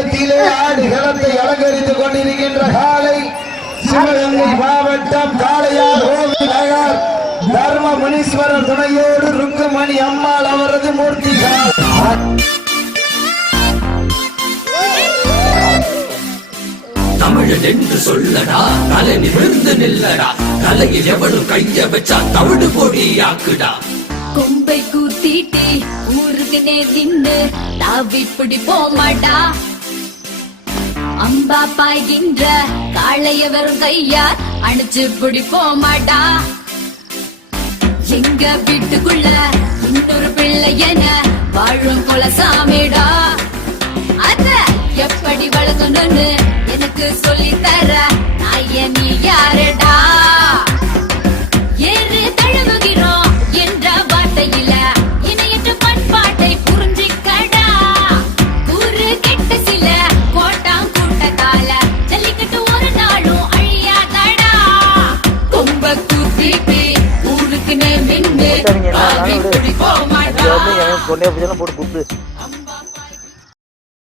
மையத்திலே ஆடு களத்தை அலங்கரித்துக் கொண்டிருக்கின்ற காலை சிவகங்கை மாவட்டம் காளையார் கோவில் நகர் தர்ம முனீஸ்வரர் துணையோடு ருக்குமணி அம்மாள் அவரது மூர்த்தி தமிழன் என்று சொல்லடா தலை நிமிர்ந்து நில்லடா தலையில் எவனும் கைய வச்சா தவிடு பொடியாக்குடா. கொம்பை கூத்திட்டு ஊருக்கு நேர்ந்து தாவி பிடிப்போமாடா அம்பா பாய்கின்ற காளைய வெறும் கையார் அணைச்சு பிடிப்போமாடா. எங்க வீட்டுக்குள்ள இன்னொரு பிள்ளை என வாழும் குலசாமிடா அத எப்படி வளர்க்கணும்னு எனக்கு சொல்லி கொண்டே பூஜைலாம் போட்டு கூப்பிட்டு